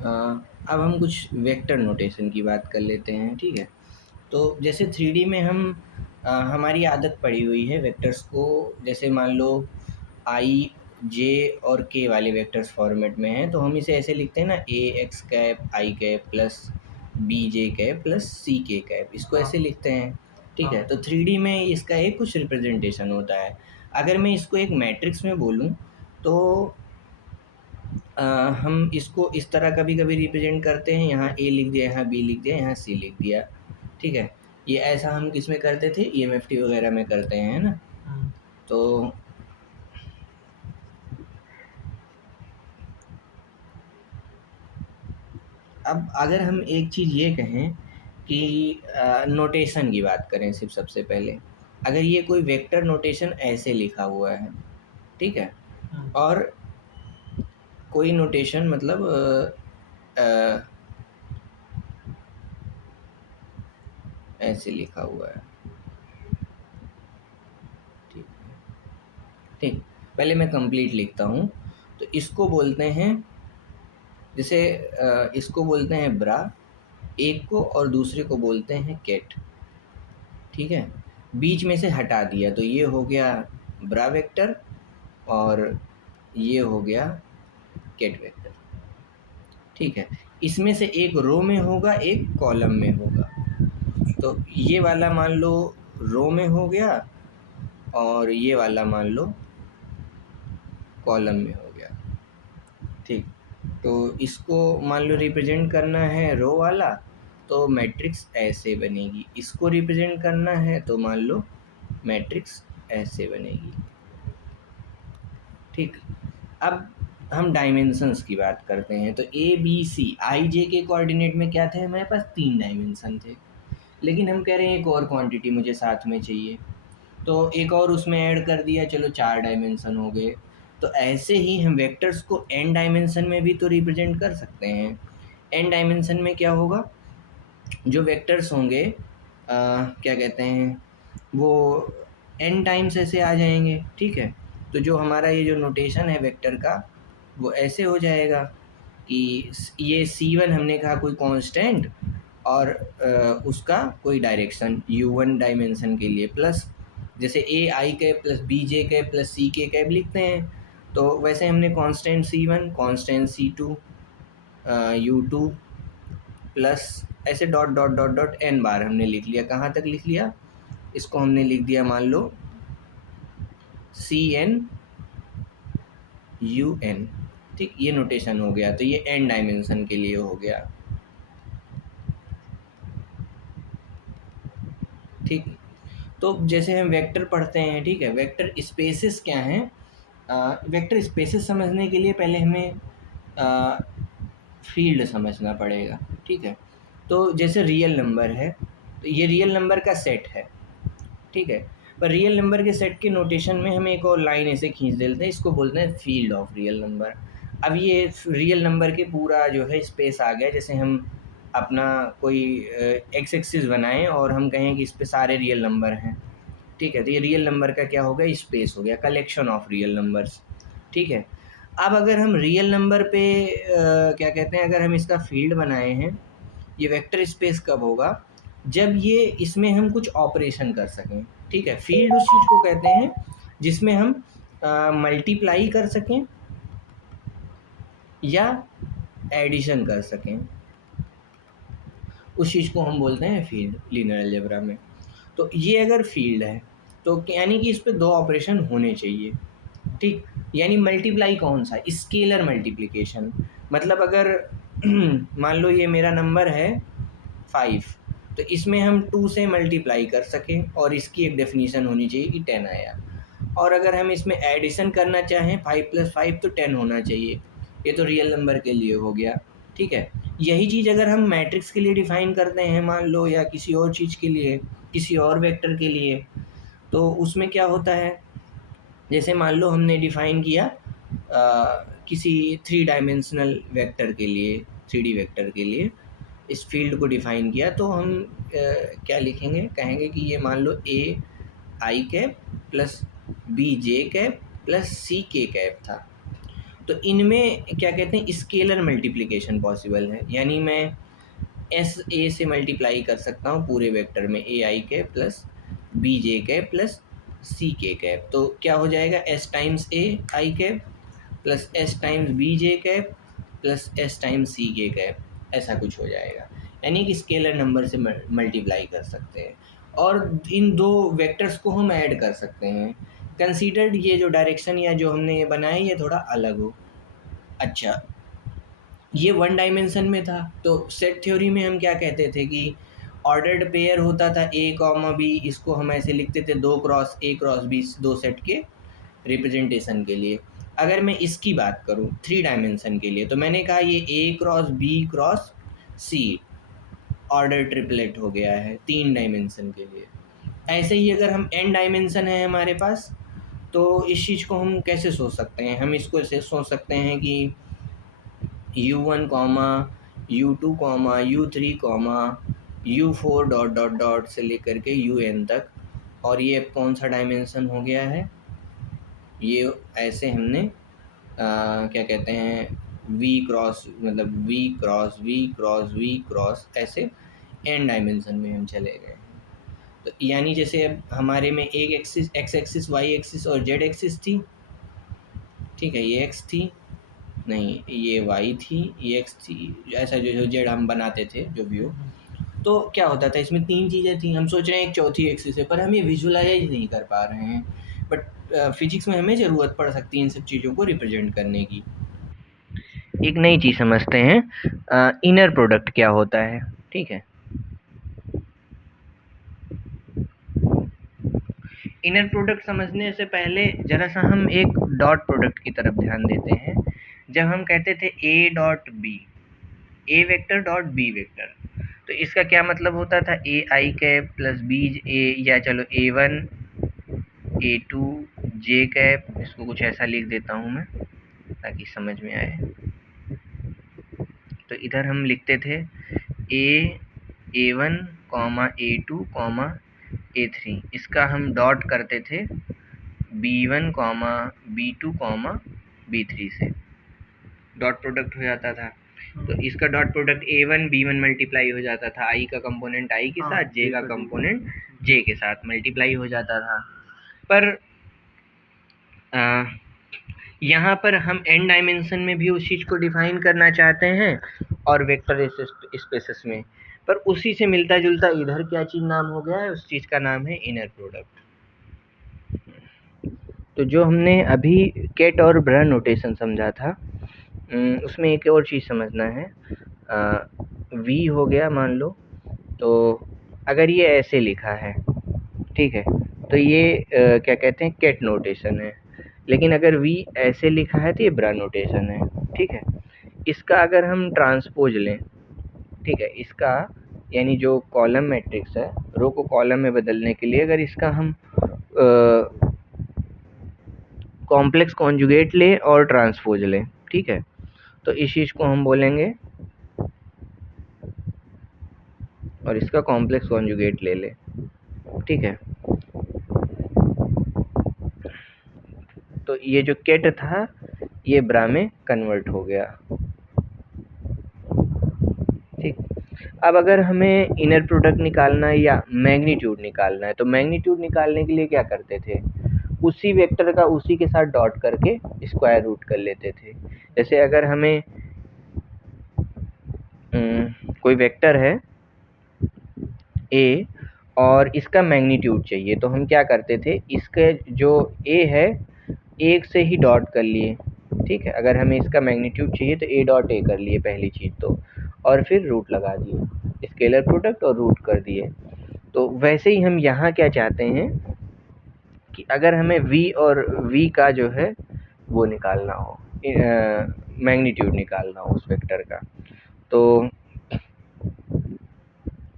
अब हम कुछ वेक्टर नोटेशन की बात कर लेते हैं, ठीक है। तो जैसे 3D में हम हमारी आदत पड़ी हुई है वेक्टर्स को, जैसे मान लो आई जे और के वाले वेक्टर्स फॉर्मेट में हैं, तो हम इसे ऐसे लिखते हैं ना, A X cap I cap plus B J cap plus C K cap, इसको ऐसे लिखते हैं, ठीक है। तो 3D में इसका एक कुछ रिप्रेजेंटेशन होता है। अगर मैं इसको एक मैट्रिक्स में बोलूँ तो हम इसको इस तरह कभी-कभी रिप्रेजेंट करते हैं, यहाँ ए लिख दिया, यहाँ बी लिख दिया, यहाँ सी लिख दिया, ठीक है। ये ऐसा हम किस में करते थे, ईएमएफटी वगैरह में करते हैं, है ना। तो अब अगर हम एक चीज़ ये कहें कि नोटेशन की बात करें सिर्फ सबसे पहले, अगर ये कोई वेक्टर नोटेशन ऐसे लिखा हुआ है, ठीक है, और कोई नोटेशन मतलब ऐसे लिखा हुआ है, ठीक है, ठीक। पहले मैं कंप्लीट लिखता हूँ। तो इसको बोलते हैं, जैसे इसको बोलते हैं ब्रा, एक को और दूसरे को बोलते हैं केट, ठीक है। बीच में से हटा दिया तो ये हो गया ब्रा वेक्टर और ये हो गया केट वेक्टर, ठीक है। इसमें से एक रो में होगा, एक कॉलम में होगा। तो ये वाला मान लो रो में हो गया और ये वाला मान लो कॉलम में हो गया, ठीक। तो इसको मान लो रिप्रेजेंट करना है रो वाला, तो मैट्रिक्स ऐसे बनेगी। इसको रिप्रेजेंट करना है तो मान लो मैट्रिक्स ऐसे बनेगी, ठीक। अब हम डायमेंशंस की बात करते हैं। तो ए बी सी आई जे के कोऑर्डिनेट में क्या थे, हमारे पास 3 डायमेंशन थे, लेकिन हम कह रहे हैं एक और क्वांटिटी मुझे साथ में चाहिए, तो एक और उसमें ऐड कर दिया, चलो 4 डायमेंशन हो गए। तो ऐसे ही हम वेक्टर्स को n डायमेंशन में भी तो रिप्रेजेंट कर सकते हैं। n डायमेंशन में क्या होगा, जो वेक्टर्स होंगे क्या कहते हैं, वो n टाइम्स ऐसे आ जाएंगे, ठीक है। तो जो हमारा ये जो नोटेशन है वेक्टर का, वो ऐसे हो जाएगा कि ये C1 हमने कहा कोई कांस्टेंट और उसका कोई डायरेक्शन U1 डायमेंशन के लिए, प्लस जैसे A I cap plus B J cap plus C K cap लिखते हैं, तो वैसे हमने constant C1 constant C2 U2 plus ऐसे dot dot dot dot n बार हमने लिख लिया। कहाँ तक लिख लिया, इसको हमने लिख दिया मान लो CN UN, ठीक। ये नोटेशन हो गया, तो ये n डायमेंशन के लिए हो गया, ठीक। तो जैसे हम वेक्टर पढ़ते हैं, ठीक है, वेक्टर स्पेसेस क्या हैं, वेक्टर स्पेसेस समझने के लिए पहले हमें फील्ड समझना पड़ेगा, ठीक है। तो जैसे रियल नंबर है, तो ये रियल नंबर का सेट है, ठीक है। पर रियल नंबर के सेट के नोटेशन में हम एक और लाइन ऐसे खींच देते हैं, इसको बोलते हैं फील्ड ऑफ रियल नंबर। अब ये रियल नंबर के पूरा जो है स्पेस आ गया, जैसे हम अपना कोई एक्स एक्सिस बनाएं और हम कहें कि इस पे सारे रियल नंबर हैं, ठीक है। तो ये रियल नंबर का क्या हो गया, स्पेस हो गया, कलेक्शन ऑफ रियल नंबर्स, ठीक है। अब अगर हम रियल नंबर पे क्या कहते हैं, अगर हम इसका फील्ड बनाए हैं, ये वेक्टर स्पेस कब होगा, जब ये इसमें हम कुछ ऑपरेशन कर सकें, ठीक है। फील्ड उस चीज़ को कहते हैं जिसमें हम मल्टीप्लाई कर सकें या एडिशन कर सकें, उस चीज़ को हम बोलते हैं फील्ड लीनियर अलजेब्रा में। तो ये अगर फील्ड है तो यानी कि इस पे 2 ऑपरेशन होने चाहिए, ठीक। यानी मल्टीप्लाई कौन सा, स्केलर मल्टीप्लिकेशन, मतलब अगर मान लो ये मेरा नंबर है 5, तो इसमें हम 2 से मल्टीप्लाई कर सकें और इसकी एक डेफिनेशन होनी चाहिए कि 10 आया। और अगर हम इसमें एडिशन करना चाहें 5 + 5 तो 10 होना चाहिए। ये तो रियल नंबर के लिए हो गया, ठीक है। यही चीज़ अगर हम मैट्रिक्स के लिए डिफ़ाइन करते हैं मान लो, या किसी और चीज़ के लिए, किसी और वेक्टर के लिए, तो उसमें क्या होता है, जैसे मान लो हमने डिफ़ाइन किया किसी 3 डायमेंशनल वेक्टर के लिए, 3D वेक्टर के लिए इस फील्ड को डिफ़ाइन किया, तो हम क्या लिखेंगे, कहेंगे कि ये मान लो A I cap plus B J cap plus C K cap था। तो इनमें क्या कहते हैं, स्केलर मल्टीप्लिकेशन पॉसिबल है, यानी मैं एस ए से मल्टीप्लाई कर सकता हूँ पूरे वेक्टर में, A I cap plus B J cap plus C K cap. तो क्या हो जाएगा, S times A I cap plus S times B J cap plus S times C K cap, ऐसा कुछ हो जाएगा। यानी कि स्केलर नंबर से मल्टीप्लाई कर सकते हैं और इन दो वेक्टर्स को हम ऐड कर सकते हैं। कंसीडर्ड ये जो डायरेक्शन या जो हमने ये बनाया ये थोड़ा अलग हो। अच्छा, ये वन डायमेंशन में था, तो सेट थ्योरी में हम क्या कहते थे कि ऑर्डर्ड पेयर होता था ए कॉमा बी, इसको हम ऐसे लिखते थे 2 क्रॉस ए क्रॉस बी, दो सेट के रिप्रेजेंटेशन के लिए। अगर मैं इसकी बात करूं 3 डायमेंशन के लिए, तो मैंने कहा ये ए क्रॉस बी क्रॉस सी ऑर्डर ट्रिपलेट हो गया है 3 डायमेंशन के लिए। ऐसे ही अगर हम n डायमेंशन है हमारे पास, तो इस चीज़ को हम कैसे सोच सकते हैं, हम इसको ऐसे सोच सकते हैं कि u1 comma u2 comma u3 comma u4 dot dot dot से लेकर के un तक, और ये कौन सा डायमेंशन हो गया है, ये ऐसे हमने क्या कहते हैं v क्रॉस, मतलब v cross v cross v cross, ऐसे n डायमेंशन में हम चले गए। तो यानी जैसे अब हमारे में एक axis x axis y axis और z एक्सिस थी, ठीक है, ये x थी, नहीं ये y थी, ये x थी, ऐसा जो z हम बनाते थे जो व्यू। तो क्या होता था, इसमें 3 चीज़ें थी, हम सोच रहे हैं एक चौथी एक्सिस है, पर हम ये विजुअलाइज नहीं कर पा रहे हैं। बट फिजिक्स में हमें ज़रूरत पड़ सकती है इन सब चीज़ों को रिप्रेजेंट करने की। एक नई चीज़ समझते हैं, इनर प्रोडक्ट क्या होता है, ठीक है। इनर प्रोडक्ट समझने से पहले ज़रा सा हम एक डॉट प्रोडक्ट की तरफ ध्यान देते हैं। जब हम कहते थे A dot B, A vector dot B vector, तो इसका क्या मतलब होता था, A I cap plus B A, या चलो A1 A2 जे कैप, इसको कुछ ऐसा लिख देता हूँ मैं ताकि समझ में आए। तो इधर हम लिखते थे A1 comma A2 comma A3, इसका हम डॉट करते थे B1 comma B2 comma B3 से, डॉट प्रोडक्ट हो जाता था। तो इसका dot product A1 B1 multiply हो जाता था, आई का कंपोनेंट आई के साथ, जे का कंपोनेंट जे के साथ मल्टीप्लाई हो जाता था। पर यहाँ पर हम n डायमेंशन में भी उस चीज़ को डिफाइन करना चाहते हैं और वेक्टर स्पेसेस में, पर उसी से मिलता जुलता इधर क्या चीज़ नाम हो गया है, उस चीज़ का नाम है इनर प्रोडक्ट। तो जो हमने अभी केट और ब्रा नोटेशन समझा था, उसमें एक और चीज़ समझना है। v हो गया मान लो, तो अगर ये ऐसे लिखा है, ठीक है, तो ये क्या कहते हैं, केट नोटेशन है। लेकिन अगर v ऐसे लिखा है तो ये ब्रा नोटेशन है, ठीक है। इसका अगर हम ट्रांसपोज लें, ठीक है, इसका यानी जो कॉलम मैट्रिक्स है, रो को कॉलम में बदलने के लिए अगर इसका हम कॉम्प्लेक्स कॉन्जुगेट लें और ट्रांसपोज लें, ठीक है, तो इस चीज़ को हम बोलेंगे, और इसका कॉम्प्लेक्स कॉन्जुगेट ले लें, ठीक है। तो ये जो केट था ये ब्रा में कन्वर्ट हो गया, ठीक। अब अगर हमें इनर प्रोडक्ट निकालना है या मैग्नीट्यूड निकालना है, तो मैग्नीट्यूड निकालने के लिए क्या करते थे, उसी वेक्टर का उसी के साथ डॉट करके स्क्वायर रूट कर लेते थे। जैसे अगर हमें कोई वेक्टर है ए और इसका मैग्नीट्यूड चाहिए, तो हम क्या करते थे, इसके जो ए है एक से ही डॉट कर लिए, ठीक है। अगर हमें इसका मैग्नीट्यूड चाहिए तो ए डॉट ए कर लिए पहली चीज़ तो, और फिर रूट लगा दिए, स्केलर प्रोडक्ट और रूट कर दिए। तो वैसे ही हम यहाँ क्या चाहते हैं कि अगर हमें v और v का जो है वो निकालना हो, मैग्नीट्यूड निकालना हो उस वेक्टर का, तो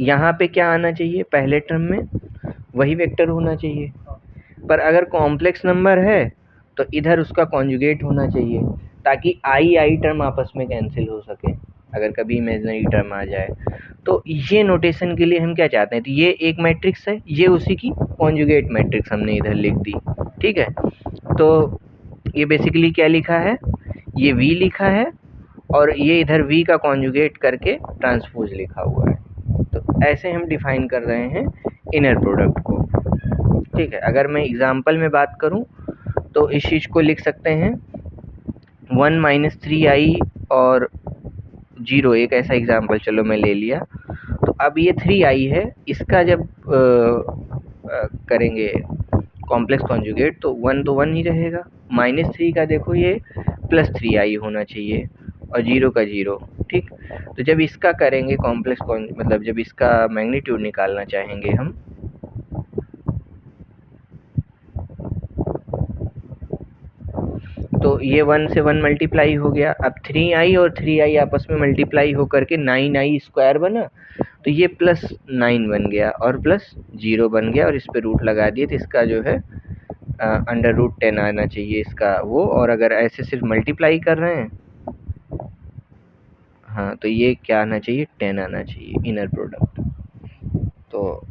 यहाँ पे क्या आना चाहिए, पहले टर्म में वही वेक्टर होना चाहिए। पर अगर कॉम्प्लेक्स नंबर है तो इधर उसका कॉन्जुगेट होना चाहिए, ताकि आई टर्म आपस में कैंसिल हो सके अगर कभी इमेजिनरी टर्म आ जाए। तो ये नोटेशन के लिए हम क्या चाहते हैं, तो ये एक मैट्रिक्स है, ये उसी की कॉन्जुगेट मैट्रिक्स हमने इधर लिख दी, ठीक है। तो ये बेसिकली क्या लिखा है ये v लिखा है और ये इधर v का कॉन्जुगेट करके ट्रांसपोज लिखा हुआ है। तो ऐसे हम डिफाइन कर रहे हैं इनर प्रोडक्ट को। ठीक है, अगर मैं एग्जांपल में बात करूं तो इस चीज़ को लिख सकते हैं 1 माइनस 3i और 0, एक ऐसा एग्जांपल चलो मैं ले लिया। तो अब ये 3i है, इसका जब करेंगे कॉम्प्लेक्स कॉन्जुगेट तो 1 तो 1 ही रहेगा। -3 का देखो ये +3i होना चाहिए और 0 का 0। ठीक, तो जब इसका करेंगे कॉम्प्लेक्स मतलब जब इसका मैग्नीट्यूड निकालना चाहेंगे हम, तो ये 1 से 1 मल्टीप्लाई हो गया। अब 3i और 3i आपस में मल्टीप्लाई होकर के 9i स्क्वायर बना, तो ये +9 बन गया और +0 बन गया और इस पे रूट लगा दिए, तो इसका जो है √10 आना चाहिए इसका वो। और अगर ऐसे सिर्फ मल्टीप्लाई कर रहे हैं, हाँ, तो ये क्या आना चाहिए, 10 आना चाहिए इनर प्रोडक्ट। तो